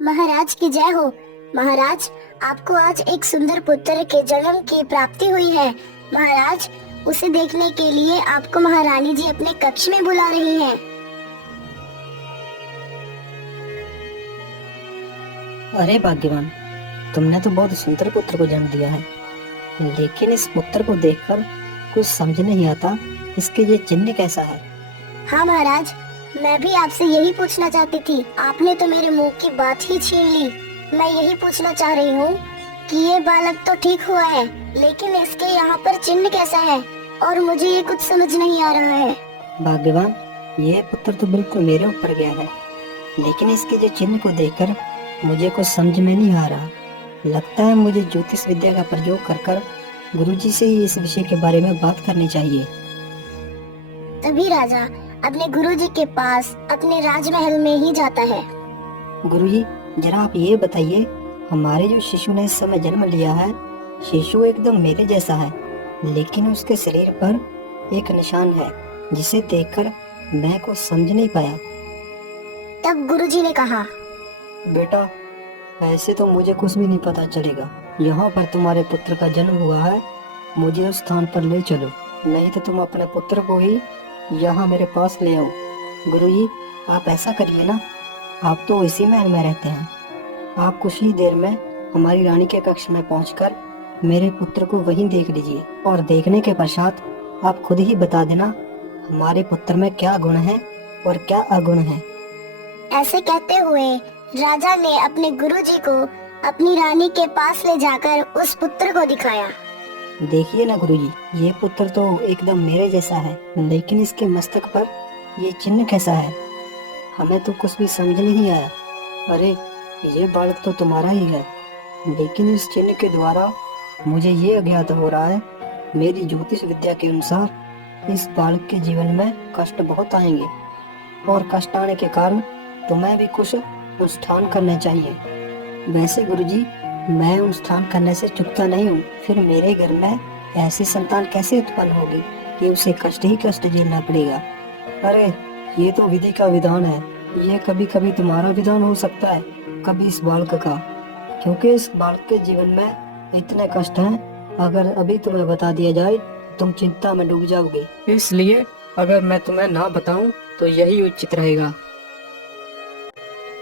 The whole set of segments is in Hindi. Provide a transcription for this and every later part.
महाराज की जय हो। महाराज, आपको आज एक सुंदर पुत्र के जन्म की प्राप्ति हुई है। महाराज, उसे देखने के लिए आपको महारानी जी अपने कक्ष में बुला रही हैं। अरे भाग्यवान, तुमने तो बहुत सुंदर पुत्र को जन्म दिया है, लेकिन इस पुत्र को देखकर कुछ समझ नहीं आता इसके ये चिन्ह कैसा है। हाँ महाराज, मैं भी आपसे यही पूछना चाहती थी। आपने तो मेरे मुंह की बात ही छीन ली। मैं यही पूछना चाह रही हूँ कि ये बालक तो ठीक हुआ है, लेकिन इसके यहाँ पर चिन्ह कैसा है और मुझे ये कुछ समझ नहीं आ रहा है। भाग्यवान, यह पुत्र तो बिल्कुल मेरे ऊपर गया है, लेकिन इसके जो चिन्ह को देखकर मुझे कुछ समझ में नहीं आ रहा। लगता है मुझे ज्योतिष विद्या का प्रयोग कर कर गुरुजी से ही इस विषय के बारे में बात करनी चाहिए। तभी राजा अपने गुरुजी के पास अपने राजमहल में ही जाता है। गुरुजी, जरा आप ये बताइए, हमारे जो शिशु ने इस समय जन्म लिया है, शिशु एकदम मेरे जैसा है, लेकिन उसके शरीर पर एक निशान है जिसे देखकर मैं कुछ समझ नहीं पाया। तब गुरुजी ने कहा, बेटा, ऐसे तो मुझे कुछ भी नहीं पता चलेगा। यहाँ पर तुम्हारे पुत्र का जन्म हुआ है, मुझे उस स्थान पर ले चलो, नहीं तो तुम अपने पुत्र को ही यहाँ मेरे पास ले आओ। गुरुजी, आप ऐसा करिए ना, आप तो इसी महल में रहते हैं, आप कुछ ही देर में हमारी रानी के कक्ष में पहुंचकर मेरे पुत्र को वहीं देख लीजिए, और देखने के पश्चात आप खुद ही बता देना हमारे पुत्र में क्या गुण है और क्या अगुण है। ऐसे कहते हुए राजा ने अपने गुरुजी को अपनी रानी के पास ले जाकर उस पुत्र को दिखाया। देखिए ना गुरुजी, ये पुत्र तो एकदम मेरे जैसा है, लेकिन इसके मस्तक पर ये चिन्ह कैसा है, हमें तो कुछ भी समझ नहीं आया। अरे, ये बालक तो तुम्हारा ही है, लेकिन इस चिन्ह के द्वारा मुझे ये अज्ञात हो रहा है, मेरी ज्योतिष विद्या के अनुसार इस बालक के जीवन में कष्ट बहुत आएंगे, और कष्ट आने के कारण तुम्हें भी कुछ अनुष्ठान करना चाहिए। वैसे गुरुजी, मैं अनुष्ठान करने से चूकता नहीं हूँ, फिर मेरे घर में ऐसी संतान कैसे उत्पन्न होगी कि उसे कष्ट ही कष्ट झेलना पड़ेगा। अरे, ये तो विधि का विधान है, ये कभी कभी तुम्हारा विधान हो सकता है, कभी इस बालक का, क्योंकि इस बालक के जीवन में इतने कष्ट हैं, अगर अभी तुम्हें बता दिया जाए तुम चिंता में डूब जाओगे, इसलिए अगर मैं तुम्हें ना बताऊं तो यही उचित रहेगा।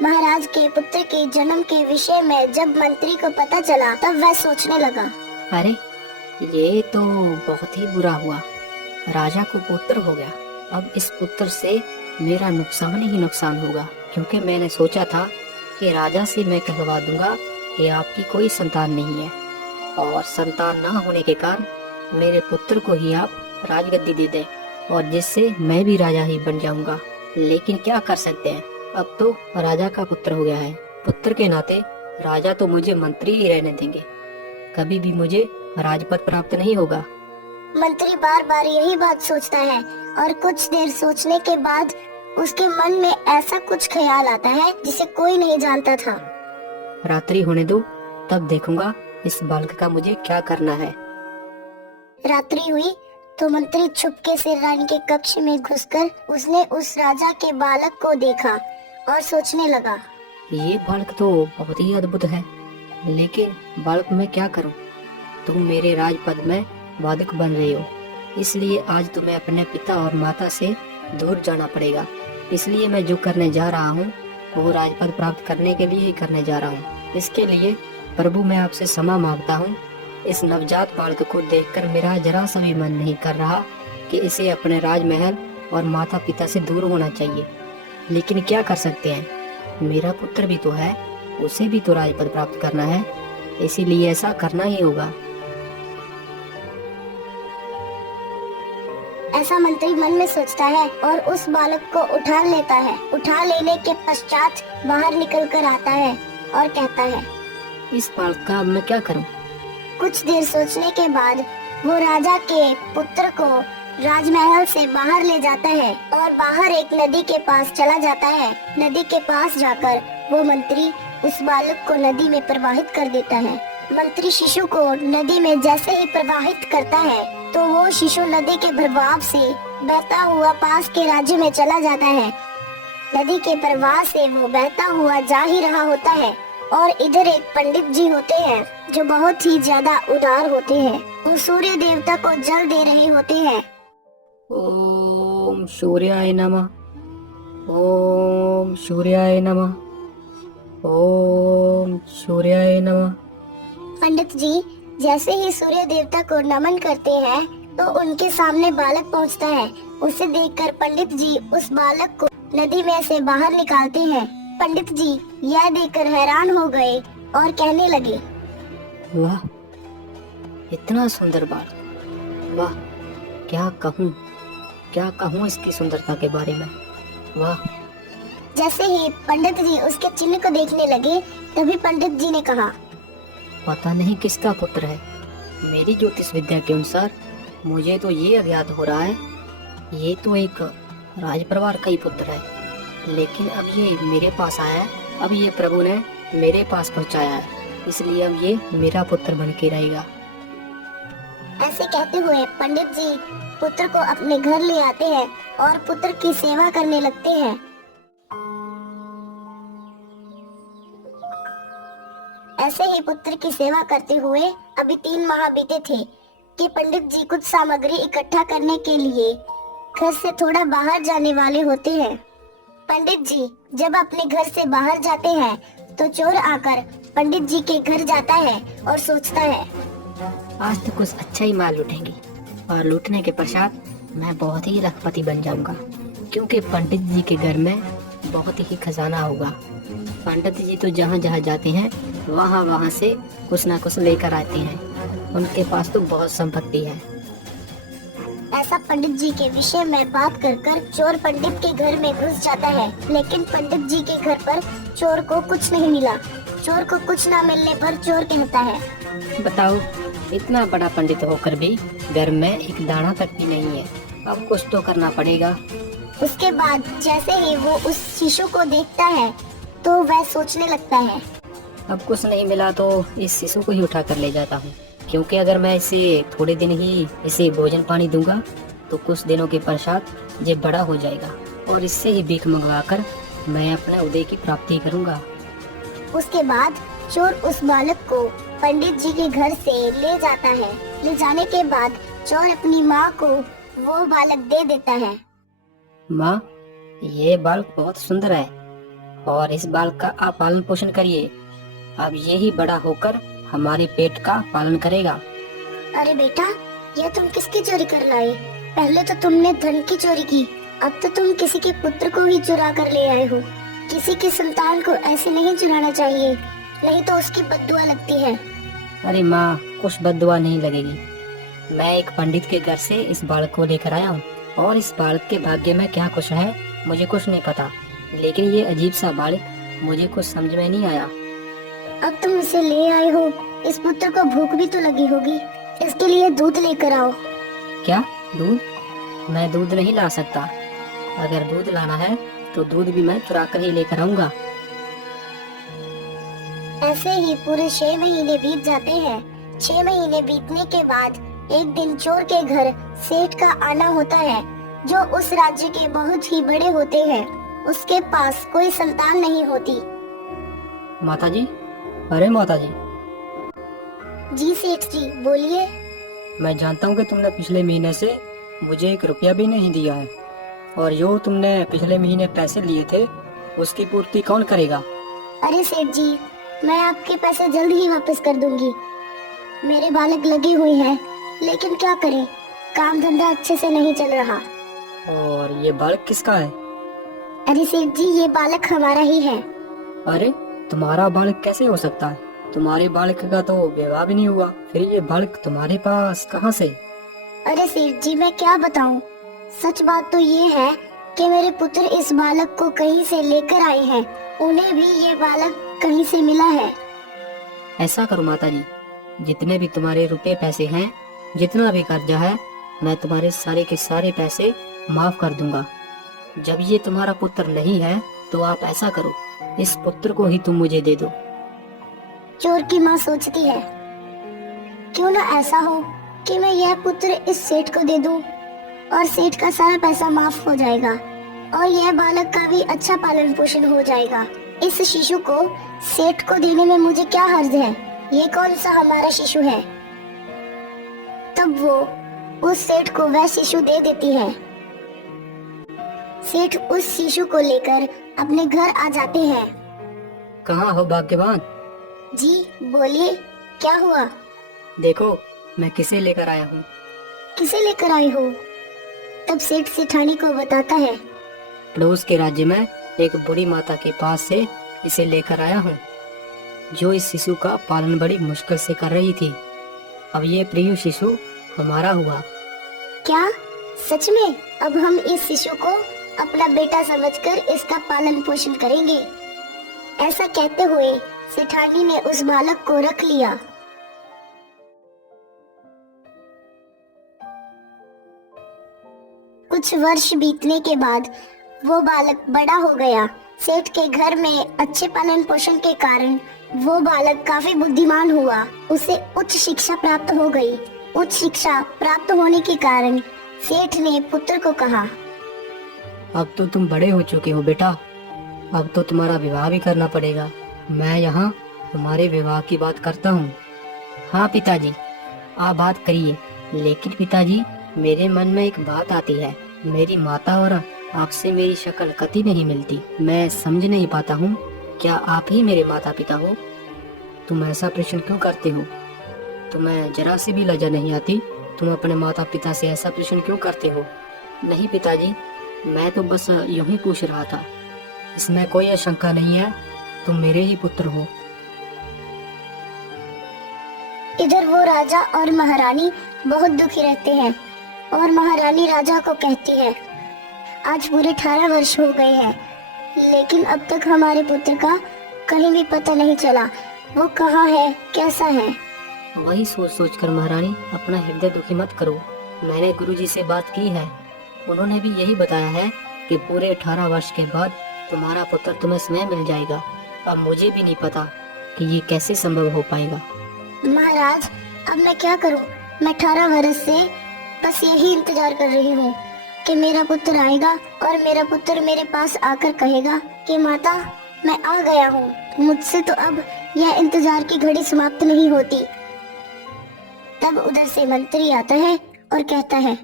महाराज के पुत्र के जन्म के विषय में जब मंत्री को पता चला, तब वह सोचने लगा, अरे, ये तो बहुत ही बुरा हुआ, राजा को पुत्र हो गया। अब इस पुत्र से मेरा नुकसान ही नुकसान होगा, क्योंकि मैंने सोचा था कि राजा से मैं कहवा दूंगा कि आपकी कोई संतान नहीं है, और संतान ना होने के कारण मेरे पुत्र को ही आप राजगद्दी दे दें, और जिससे मैं भी राजा ही बन जाऊंगा। लेकिन क्या कर सकते हैं, अब तो राजा का पुत्र हो गया है, पुत्र के नाते राजा तो मुझे मंत्री ही रहने देंगे, कभी भी मुझे राजपद प्राप्त नहीं होगा। मंत्री बार बार यही बात सोचता है, और कुछ देर सोचने के बाद उसके मन में ऐसा कुछ ख्याल आता है जिसे कोई नहीं जानता था। रात्रि होने दो, तब देखूंगा इस बालक का मुझे क्या करना है। रात्रि हुई तो मंत्री छुपके से रानी के कक्ष में घुसकर उसने उस राजा के बालक को देखा और सोचने लगा, ये बालक तो बहुत ही अद्भुत है, लेकिन बालक मैं क्या करूं? तुम मेरे राजपद में बाधक बन रही हो, इसलिए आज तुम्हें अपने पिता और माता से दूर जाना पड़ेगा। इसलिए मैं जो करने जा रहा हूँ वो राजपद प्राप्त करने के लिए ही करने जा रहा हूँ। इसके लिए प्रभु, मैं आपसे क्षमा मांगता हूँ। इस नवजात बालक को देखकर मेरा जरा सा भी मन नहीं कर रहा कि इसे अपने राजमहल और माता पिता से दूर होना चाहिए, लेकिन क्या कर सकते हैं, मेरा पुत्र भी तो है, उसे भी तो राजपद प्राप्त करना है, इसीलिए ऐसा करना ही होगा। ऐसा मंत्री मन में सोचता है और उस बालक को उठा लेता है। उठा लेने के पश्चात बाहर निकल कर आता है और कहता है, इस बालक का अब मैं क्या करूं? कुछ देर सोचने के बाद वो राजा के पुत्र को राजमहल से बाहर ले जाता है और बाहर एक नदी के पास चला जाता है। नदी के पास जाकर वो मंत्री उस बालक को नदी में प्रवाहित कर देता है। मंत्री शिशु को नदी में जैसे ही प्रवाहित करता है तो वो शिशु नदी के प्रभाव से बहता हुआ पास के राज्य में चला जाता है। नदी के प्रवाह से वो बहता हुआ जा ही रहा होता है और इधर एक पंडित जी होते हैं जो बहुत ही ज्यादा उदार होते हैं। वो सूर्य देवता को जल दे रहे होते हैं। ओम सूर्याय नमः, ओम सूर्याय नमः, ओम सूर्याय नमः। पंडित जी जैसे ही सूर्य देवता को नमन करते हैं तो उनके सामने बालक पहुंचता है। उसे देखकर पंडित जी उस बालक को नदी में से बाहर निकालते हैं। पंडित जी यह देखकर हैरान हो गए और कहने लगे, वाह, इतना सुंदर बाल, वाह, क्या कहूँ इसकी सुंदरता के बारे में, वाह। जैसे ही पंडित जी उसके चिन्ह को देखने लगे तभी पंडित जी ने कहा, पता नहीं किसका पुत्र है। मेरी ज्योतिष विद्या के अनुसार मुझे तो ये अज्ञात हो रहा है, ये तो एक राजपरिवार का ही पुत्र है। लेकिन अब ये मेरे पास आया है, अब ये प्रभु ने मेरे पास पहुंचाया है, इसलिए अब ये मेरा पुत्र बन के रहेगा। ऐसे कहते हुए पंडित जी पुत्र को अपने घर ले आते हैं और पुत्र की सेवा करने लगते हैं। ऐसे ही पुत्र की सेवा करते हुए अभी 3 माह बीते थे कि पंडित जी कुछ सामग्री इकट्ठा करने के लिए घर से थोड़ा बाहर जाने वाले होते हैं। पंडित जी जब अपने घर से बाहर जाते हैं तो चोर आकर पंडित जी के घर जाता है और सोचता है, आज तो कुछ अच्छा ही माल लूटेंगे और लूटने के पश्चात मैं बहुत ही लखपति बन जाऊंगा, क्योंकि पंडित जी के घर में बहुत ही खजाना होगा। पंडित जी तो जहाँ जहाँ जाते हैं वहाँ से कुछ ना कुछ लेकर आते हैं, उनके पास तो बहुत संपत्ति है। ऐसा पंडित जी के विषय में बात कर चोर पंडित के घर में घुस जाता है। लेकिन पंडित जी के घर पर चोर को कुछ नहीं मिला। चोर को कुछ ना मिलने पर चोर कहता है, बताओ, इतना बड़ा पंडित होकर भी घर में एक दाना तक भी नहीं है, अब कुछ तो करना पड़ेगा। उसके बाद जैसे ही वो उस शिशु को देखता है तो वह सोचने लगता है, अब कुछ नहीं मिला तो इस शिशु को ही उठा कर ले जाता हूँ, क्योंकि अगर मैं इसे थोड़े दिन ही इसे भोजन पानी दूंगा तो कुछ दिनों के पश्चात ये बड़ा हो जाएगा और इससे ही भीख मंगवाकर मैं अपने उदय की प्राप्ति करूंगा। उसके बाद चोर उस बालक को पंडित जी के घर से ले जाता है। ले जाने के बाद चोर अपनी माँ को वो बालक दे देता है। माँ, ये बालक बहुत सुंदर है और इस बालक का आप पालन पोषण करिए, अब ये ही बड़ा होकर हमारे पेट का पालन करेगा। अरे बेटा, यह तुम किसकी चोरी कर लाए? पहले तो तुमने धन की चोरी की, अब तो तुम किसी के पुत्र को ही चुरा कर ले आए हो। किसी की संतान को ऐसे नहीं चुराना चाहिए, नहीं तो उसकी बद्दुआ लगती है। अरे माँ, कुछ बद्दुआ नहीं लगेगी। मैं एक पंडित के घर से इस बालक को लेकर आया हूँ और इस बालक के भाग्य में क्या कुछ है मुझे कुछ नहीं पता, लेकिन ये अजीब सा बालक मुझे कुछ समझ में नहीं आया। अब तुम इसे ले आए हो, इस पुत्र को भूख भी तो लगी होगी, इसके लिए दूध लेकर आओ। क्या दूध? मैं दूध नहीं ला सकता। अगर दूध लाना है तो दूध भी मैं चुरा कर ही लेकर आऊंगा। ऐसे ही पूरे 6 महीने बीत जाते हैं। 6 महीने बीतने के बाद एक दिन चोर के घर सेठ का आना होता है, जो उस राज्य के बहुत ही बड़े होते हैं। उसके पास कोई संतान नहीं होती। माता जी, अरे माता जी। जी सेठ जी, बोलिए। मैं जानता हूँ कि तुमने पिछले महीने से मुझे 1 रुपया भी नहीं दिया है, और जो तुमने पिछले महीने पैसे लिए थे उसकी पूर्ति कौन करेगा? अरे सेठ जी, मैं आपके पैसे जल्द ही वापस कर दूंगी। मेरे बालक लगे हुए हैं, लेकिन क्या करें, काम धंधा अच्छे से नहीं चल रहा। और ये बालक किसका है? अरे सेठ जी, ये बालक हमारा ही है। अरे, तुम्हारा बालक कैसे हो सकता है? तुम्हारे बालक का तो विवाह भी नहीं हुआ, फिर ये बालक तुम्हारे पास कहाँ से? अरे सेठ जी, मैं क्या बताऊं, सच बात तो ये है कि मेरे पुत्र इस बालक को कहीं से लेकर आए हैं। उन्हें भी ये बालक कहीं से मिला है। ऐसा करो माता जी, जितने भी तुम्हारे रुपए पैसे हैं, जितना भी कर्जा है, मैं तुम्हारे सारे के सारे पैसे माफ कर दूंगा। जब ये तुम्हारा पुत्र नहीं है तो आप ऐसा करो, इस पुत्र को ही तुम मुझे दे दो। चोर की माँ सोचती है, क्यों ना ऐसा हो कि मैं यह पुत्र इस सेठ को दे दूं और सेठ का सारा पैसा माफ हो जाएगा। और यह बालक का भी अच्छा पालन पोषण हो जाएगा। इस शिशु को सेठ को देने में मुझे क्या हर्ज है? ये कौन सा हमारा शिशु है? तब वो उस सेठ को वह शिशु दे देती है। सेठ उस शिशु को लेकर अपने घर आ जाते हैं। कहाँ हो भाग्यवान? जी बोलिए, क्या हुआ? देखो मैं किसे लेकर आया हूँ। किसे लेकर आई हो? तब सेठ सेठानी को बताता है। पड़ोस के राज्य में एक बूढ़ी माता के पास से इसे लेकर आया हूँ, जो इस शिशु का पालन बड़ी मुश्किल से कर रही थी। अब ये प्रिय शिशु हमारा हुआ। क्या सच में? अब हम इस शिशु को अपना बेटा समझकर इसका पालन पोषण करेंगे। ऐसा कहते हुए सेठानी ने उस बालक को रख लिया। कुछ वर्ष बीतने के बाद वो बालक बड़ा हो गया। सेठ के घर में अच्छे पालन पोषण के कारण वो बालक काफी बुद्धिमान हुआ। उसे उच्च शिक्षा प्राप्त हो गई। उच्च शिक्षा प्राप्त होने के कारण सेठ ने पुत्र को कहा, अब तो तुम बड़े हो चुके हो बेटा, अब तो तुम्हारा विवाह भी करना पड़ेगा। मैं यहाँ तुम्हारे विवाह की बात करता हूँ। हाँ पिताजी, आप बात करिए। लेकिन पिताजी, मेरे मन में एक बात आती है। मेरी माता और आपसे मेरी शक्ल कति नहीं मिलती। मैं समझ नहीं पाता हूँ, क्या आप ही मेरे माता पिता हो? तुम ऐसा प्रश्न क्यों करते हो? तुम्हें जरा सी भी लज्जा नहीं आती? तुम अपने माता पिता से ऐसा प्रश्न क्यों करते हो? नहीं पिताजी, मैं तो बस यूं ही पूछ रहा था। इसमें कोई आशंका नहीं है, तुम मेरे ही पुत्र हो। इधर वो राजा और महारानी बहुत दुखी रहते हैं और महारानी राजा को कहती है, आज पूरे 18 वर्ष हो गए हैं, लेकिन अब तक हमारे पुत्र का कहीं भी पता नहीं चला। वो कहाँ है, कैसा है? वही सोच सोच कर महारानी अपना हृदय दुखी मत करो। मैंने गुरुजी से बात की है, उन्होंने भी यही बताया है कि पूरे 18 वर्ष के बाद तुम्हारा पुत्र तुम्हें स्वयं मिल जाएगा। अब मुझे भी नहीं पता कि ये कैसे संभव हो पाएगा। महाराज, अब मैं क्या करूं? मैं 18 वर्ष से बस यही इंतजार कर रही हूँ कि मेरा पुत्र आएगा और मेरा पुत्र मेरे पास आकर कहेगा कि माता, मैं आ गया हूँ। मुझसे तो अब यह इंतजार की घड़ी समाप्त नहीं होती। तब उधर से मंत्री आता है और कहता है,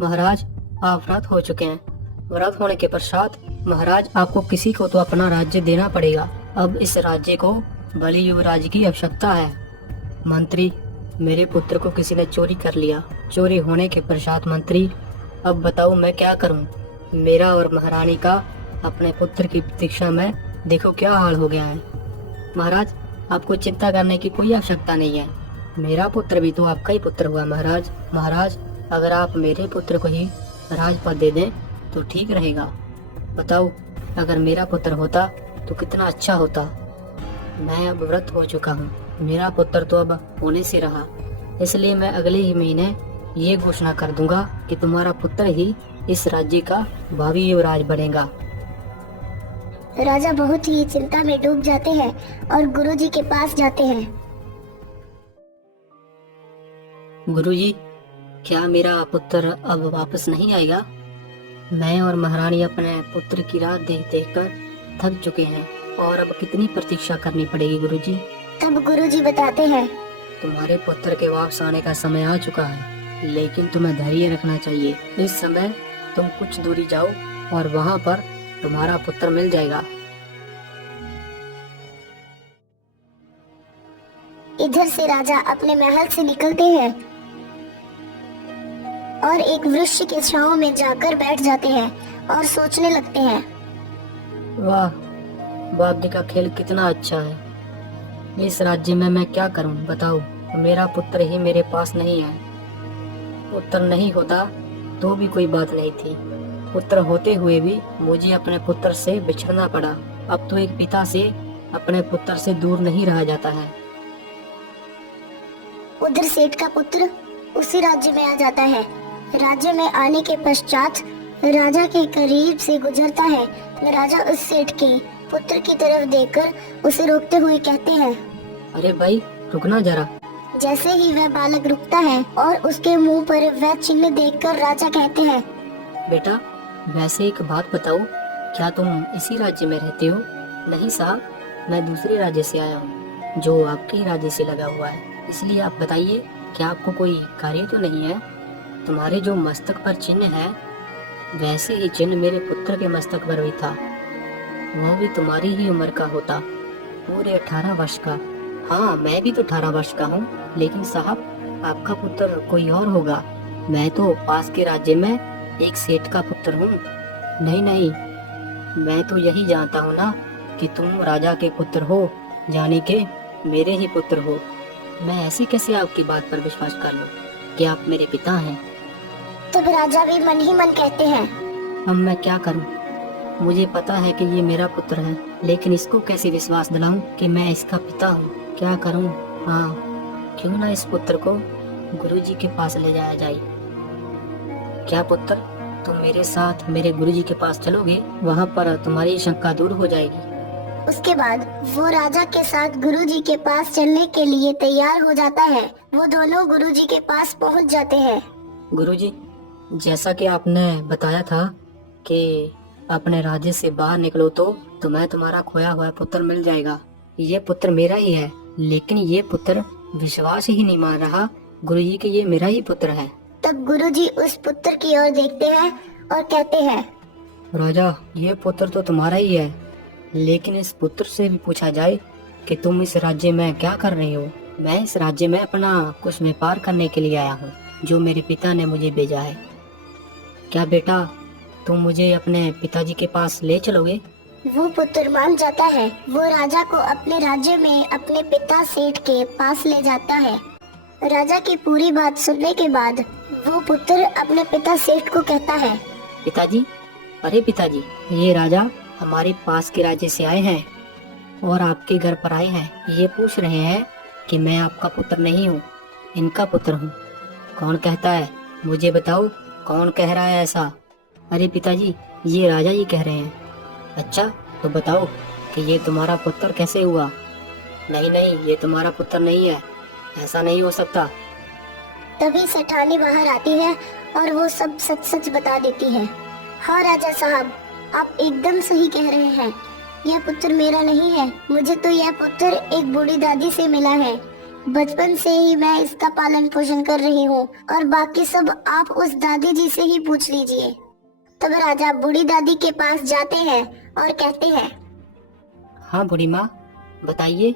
महाराज, आप व्रत हो चुके हैं। व्रत होने के पश्चात महाराज आपको किसी को तो अपना राज्य देना पड़ेगा। अब इस राज्य को बलि युवराज की आवश्यकता है। मंत्री, मेरे पुत्र को किसी ने चोरी कर लिया। चोरी होने के पश्चात मंत्री, अब बताओ मैं क्या करूं? मेरा और महारानी का अपने पुत्र की प्रतीक्षा में देखो क्या हाल हो गया है। महाराज, आपको चिंता करने की कोई आवश्यकता नहीं है। मेरा पुत्र भी तो आपका ही पुत्र हुआ महाराज। महाराज, अगर आप मेरे पुत्र को ही राजपद दे दें तो ठीक रहेगा। बताओ, अगर मेरा पुत्र होता तो कितना अच्छा होता। मैं अब व्रत हो चुका हूँ, मेरा पुत्र तो अब होने से रहा, इसलिए मैं अगले ही महीने ये घोषणा कर दूंगा कि तुम्हारा पुत्र ही इस राज्य का भावी युवराज बनेगा। राजा बहुत ही चिंता में डूब जाते हैं और गुरुजी के पास जाते हैं। गुरुजी, क्या मेरा पुत्र अब वापस नहीं आएगा? मैं और महारानी अपने पुत्र की राह देख देख कर थक चुके हैं और अब कितनी प्रतीक्षा करनी पड़ेगी गुरुजी? तब गुरुजी बताते हैं, तुम्हारे पुत्र के वापस आने का समय आ चुका है, लेकिन तुम्हें धैर्य रखना चाहिए। इस समय तुम कुछ दूरी जाओ और वहाँ पर तुम्हारा पुत्र मिल जाएगा। इधर से राजा अपने महल से निकलते हैं और एक वृक्ष के छांव में जाकर बैठ जाते हैं और सोचने लगते हैं। वाह, वाद्य का खेल कितना अच्छा है। इस राज्य में मैं क्या करूं बताओ? मेरा पुत्र ही मेरे पास नहीं है। पुत्र नहीं होता तो भी कोई बात नहीं थी, पुत्र होते हुए भी मुझे अपने पुत्र से बिछड़ना पड़ा। अब तो एक पिता से अपने पुत्र से दूर नहीं रहा जाता है। उधर सेठ का पुत्र उसी राज्य में आ जाता है। राज्य में आने के पश्चात राजा के करीब से गुजरता है। राजा उस सेठ के पुत्र की तरफ देखकर उसे रोकते हुए कहते हैं, अरे भाई, रुकना जरा। जैसे ही वह बालक रुकता है और उसके मुंह पर वह चिन्ह देखकर राजा कहते हैं, बेटा, वैसे एक बात बताओ, क्या तुम इसी राज्य में रहते हो? नहीं साहब, मैं दूसरे राज्य से आया हूँ जो आपके ही राज्य से लगा हुआ है। इसलिए आप बताइए, क्या आपको कोई कार्य तो नहीं है? तुम्हारे जो मस्तक पर चिन्ह है, वैसे ही चिन्ह मेरे पुत्र के मस्तक पर भी था। वह भी तुम्हारी ही उम्र का होता, पूरे 18 वर्ष का। हाँ, मैं भी तो 18 वर्ष का हूँ, लेकिन साहब आपका पुत्र कोई और होगा। मैं तो पास के राज्य में एक सेठ का पुत्र हूँ। नहीं नहीं, मैं तो यही जानता हूँ ना कि तुम राजा के पुत्र हो, जाने के मेरे ही पुत्र हो। मैं ऐसे कैसे आपकी बात पर विश्वास कर लूँ कि आप मेरे पिता हैं? तब राजा भी मन ही मन कहते हैं, अब मैं क्या करूँ? मुझे पता है कि ये मेरा पुत्र है, लेकिन इसको कैसे विश्वास दिलाऊं कि मैं इसका पिता हूँ? क्या करूँ? हाँ, क्यों ना इस पुत्र को गुरुजी के पास ले जाया जाए। क्या पुत्र, तुम मेरे साथ मेरे गुरुजी के पास चलोगे? वहाँ पर तुम्हारी शंका दूर हो जाएगी। उसके बाद वो राजा के साथ गुरुजी के पास चलने के लिए तैयार हो जाता है। वो दोनों गुरुजी के पास पहुंच जाते हैं। गुरुजी, जैसा कि आपने बताया था कि अपने राज्य से बाहर निकलो तो तुम्हें तुम्हारा खोया हुआ पुत्र मिल जाएगा। ये पुत्र मेरा ही है, लेकिन ये पुत्र विश्वास ही नहीं मान रहा गुरुजी कि ये मेरा ही पुत्र है। तब गुरुजी उस पुत्र की ओर देखते हैं और कहते हैं, राजा, ये पुत्र तो तुम्हारा ही है, लेकिन इस पुत्र से भी पूछा जाए कि तुम इस राज्य में क्या कर रहे हो? मैं इस राज्य में अपना कुछ व्यापार करने के लिए आया हूँ, जो मेरे पिता ने मुझे भेजा है। क्या बेटा, तुम मुझे अपने पिताजी के पास ले चलोगे? वो पुत्र मान जाता है। वो राजा को अपने राज्य में अपने पिता सेठ के पास ले जाता है। राजा की पूरी बात सुनने के बाद वो पुत्र अपने पिता सेठ को कहता है, पिताजी, अरे पिताजी, ये राजा हमारे पास के राज्य से आए हैं और आपके घर पर आए हैं। ये पूछ रहे हैं कि मैं आपका पुत्र नहीं हूँ, इनका पुत्र हूँ। कौन कहता है? मुझे बताओ, कौन कह रहा है ऐसा? अरे पिताजी, ये राजा जी कह रहे हैं। अच्छा, तो बताओ कि ये तुम्हारा पुत्र कैसे हुआ? नहीं नहीं, ये तुम्हारा पुत्र नहीं है, ऐसा नहीं हो सकता। तभी सेठानी बाहर आती है और वो सब सच सच बता देती है। हाँ राजा साहब, आप एकदम सही कह रहे हैं। यह पुत्र मेरा नहीं है। मुझे तो यह पुत्र एक बूढ़ी दादी से मिला है। बचपन से ही मैं इसका पालन पोषण कर रही हूँ और बाकी सब आप उस दादी जी से ही पूछ लीजिए। तब राजा बूढ़ी दादी के पास जाते हैं और कहते हैं, हाँ बूढ़ी माँ, बताइए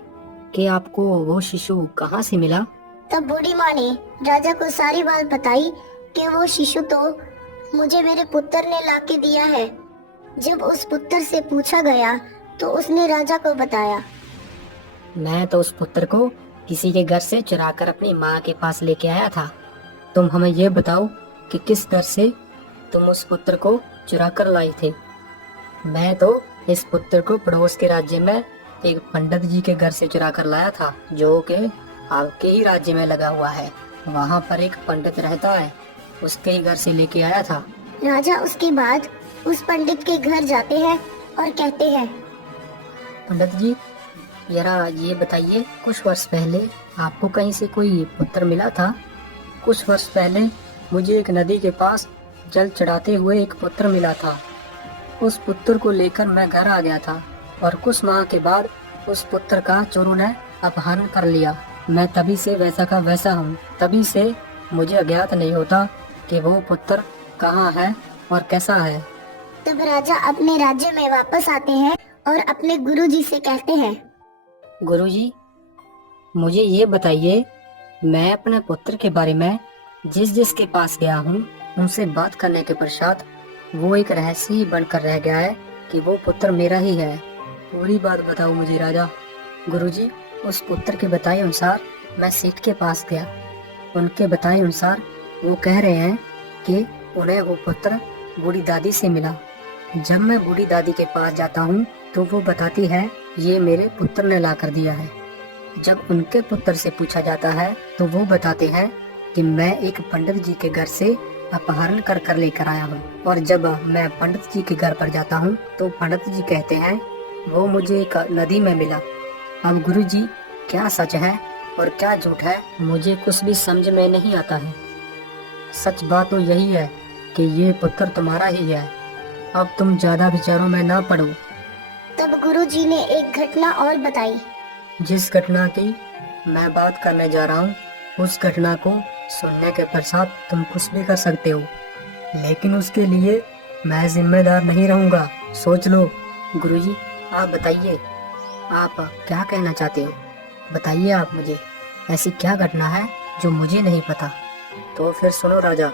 कि आपको वो शिशु कहाँ से मिला? तब बूढ़ी माँ ने राजा को सारी बात बताई कि वो शिशु तो मुझे मेरे पुत्र ने लाके दिया है। जब उस पुत्र से पूछा गया तो उसने राजा को बताया, मैं तो उस पुत्र को किसी के घर से चुराकर अपनी माँ के पास लेके आया था। तुम हमें ये बताओ कि किस घर से तुम उस पुत्र को चुरा कर लाई थे? मैं तो इस पुत्र को पड़ोस के राज्य में एक पंडित जी के घर से चुरा कर लाया था, जो कि आपके ही राज्य में लगा हुआ है। वहाँ पर एक पंडित रहता है, उसके ही घर से लेके आया था। राजा उसके बाद उस पंडित के घर जाते हैं और कहते हैं, पंडित जी, जरा ये बताइए, कुछ वर्ष पहले आपको कहीं से कोई पुत्र मिला था? कुछ वर्ष पहले मुझे एक नदी के पास जल चढ़ाते हुए एक पुत्र मिला था। उस पुत्र को लेकर मैं घर आ गया था और कुछ माह के बाद उस पुत्र का चोरों ने अपहरण कर लिया। मैं तभी से वैसा का वैसा हूँ। तभी से मुझे अज्ञात नहीं होता कि वो पुत्र कहाँ है और कैसा है। तब राजा अपने राज्य में वापस आते हैं और अपने गुरुजी से कहते हैं, गुरुजी, मुझे ये बताइए, मैं अपने पुत्र के बारे में जिस जिसके पास गया हूँ, उनसे बात करने के पश्चात वो एक रहस्य ही बनकर रह गया है कि वो पुत्र मेरा ही है। पूरी बात बताओ मुझे राजा। गुरुजी, उस पुत्र के बताए अनुसार मैं सेठ के पास गया। उनके बताए अनुसार वो कह रहे हैं कि उन्हें वो पुत्र बूढ़ी दादी से मिला। जब मैं बूढ़ी दादी के पास जाता हूँ तो वो बताती है ये मेरे पुत्र ने ला कर दिया है। जब उनके पुत्र से पूछा जाता है तो वो बताते हैं कि मैं एक पंडित जी के घर से अपहरण कर कर लेकर आया हूँ। और जब मैं पंडित जी के घर पर जाता हूँ तो पंडित जी कहते हैं वो मुझे एक नदी में मिला। अब गुरुजी, क्या सच है और क्या झूठ है, मुझे कुछ भी समझ में नहीं आता है। सच बात तो यही है कि ये पुत्र तुम्हारा ही है, अब तुम ज्यादा विचारों में ना पड़ो। तब गुरुजी ने एक घटना और बताई। जिस घटना की मैं बात करने जा रहा हूँ, उस घटना को सुनने के पश्चात तुम कुछ भी कर सकते हो, लेकिन उसके लिए मैं जिम्मेदार नहीं रहूंगा। सोच लो। गुरुजी, आप बताइए, आप क्या कहना चाहते हो? बताइए आप मुझे, ऐसी क्या घटना है जो मुझे नहीं पता? तो फिर सुनो राजा,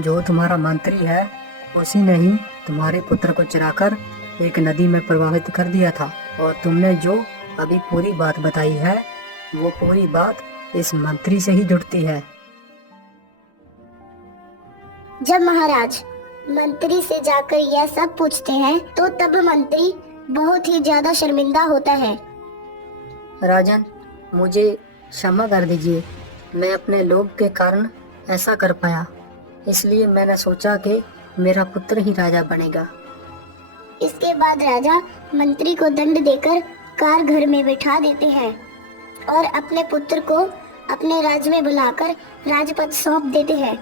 जो तुम्हारा मंत्री है उसी ने ही तुम्हारे पुत्र को चुराकर एक नदी में प्रवाहित कर दिया था, और तुमने जो अभी पूरी बात बताई है वो पूरी बात इस मंत्री से ही जुड़ती है। जब महाराज मंत्री से जाकर यह सब पूछते हैं तो तब मंत्री बहुत ही ज्यादा शर्मिंदा होता है। राजन, मुझे क्षमा कर दीजिए, मैं अपने लोभ के कारण ऐसा कर पाया, इसलिए मैंने सोचा कि मेरा पुत्र ही राजा बनेगा। इसके बाद राजा मंत्री को दंड देकर कार घर में बिठा देते हैं और अपने पुत्र को अपने राज्य में बुलाकर राजपद सौंप देते हैं।